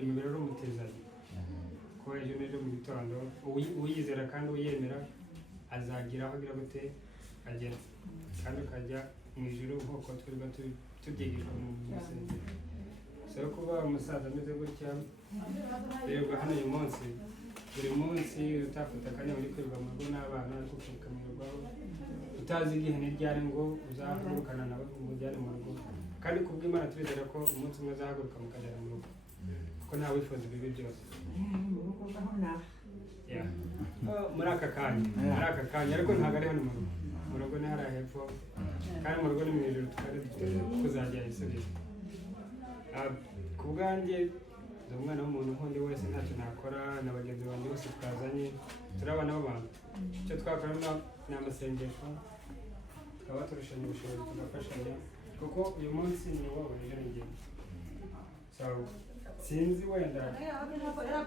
imibereho y'umutezanye ko ejo n'ejo mu gitondo uyizera kandi uyemera azagira aho agira gute agera kandi ukajya mu ijuru nk'uko twebwe tubyigishwa mu rusengero. So kuba umusaza ameze gutya rero hano uyu munsi buri munsi utafata akanya uri kwirirwa mu rugo n'abana ariko ukakamirwaho utazi igihe n'iryari ngo uzahagurukana nawe umujyane mu rugo, kandi kubw'Imana turizera ko umunsi umwe uzahaguruka mukajyana mu rugo kuko nta wifuza ibibi byose muri aka kanya ariko ntabwo ari hano mu rugo ni hariya hepfo, kandi mu rugo ni mu ijuru tukaba dufite kuzajya isubiza. Ku bwanjye ndi umwana w'umuntu nk'undi wese ntacyo nakora, na bagenzi banjye bose twazanye turi abana b'abantu, icyo twakora ni amasengesho tukaba turushanya ubushobozi tugafashanya kuko uyu munsi ni wowe ejo ni njye. Sinzi wenda nta